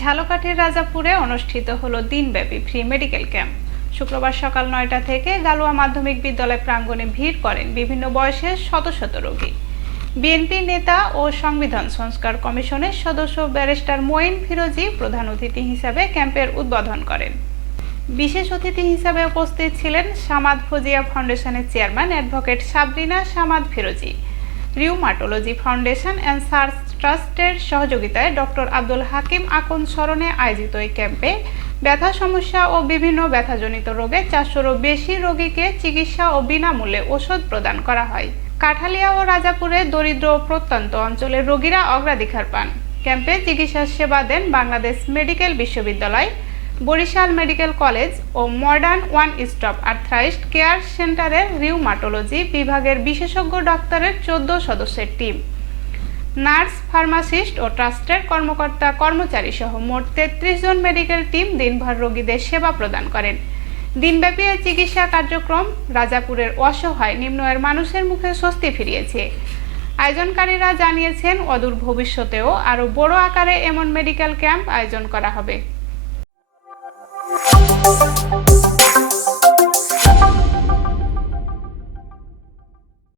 ঝালকাঠির রাজাপুরে অনুষ্ঠিত হলো দিনব্যাপী ফ্রি মেডিকেল ক্যাম্প শুক্রবার সকাল নয়টা থেকে গালুয়া মাধ্যমিক বিদ্যালয় প্রাঙ্গণে ভিড় করেন বিভিন্ন বয়সের শত শত রোগী। বিএনপি নেতা ও সংবিধান সংস্কার কমিশনের সদস্য ব্যারিস্টার মঈন ফিরোজি প্রধান অতিথি হিসাবে ক্যাম্পের উদ্বোধন করেন। বিশেষ অতিথি হিসাবে উপস্থিত ছিলেন সামাদ ফজিয়া ফাউন্ডেশনের chairman advocate Sabrina Samad Firozi. Rheumatology foundation and search ট্রাস্টের সহযোগিতায় ডক্টর আব্দুল হাকিম আকন স্মরণে আয়োজিত এই ক্যাম্পে ব্যথা সমস্যা ও বিভিন্ন ব্যথাজনিত রোগে চারশোরও বেশি রোগীকে চিকিৎসা ও বিনামূল্যে ওষুধ প্রদান করা হয়। কাঠালিয়া ও রাজাপুরে দরিদ্র ও প্রত্যন্ত অঞ্চলের রোগীরা অগ্রাধিকার পান। ক্যাম্পে চিকিৎসা সেবা দেন বাংলাদেশ মেডিকেল বিশ্ববিদ্যালয় বরিশাল মেডিকেল কলেজ ও modern one stop arthritis care সেন্টারের রিউমাটোলজি বিভাগের বিশেষজ্ঞ ডাক্তারের চোদ্দ সদস্যের টিম। নার্স, ফার্মাসিস্ট ও ট্রাস্টের কর্মকর্তা কর্মচারী সহ মোট তেত্রিশ জন মেডিকেল টিম দিনভর রোগীদের সেবা প্রদান করেন। দিনব্যাপী এই চিকিৎসা কার্যক্রম রাজাপুরের অসহায় নিম্ন আয়ের মানুষের মুখে স্বস্তি ফিরিয়েছে। আয়োজনকারীরা জানিয়েছেন, অদূর ভবিষ্যতেও আরও বড় আকারে এমন মেডিকেল ক্যাম্প আয়োজন করা হবে। Thank you.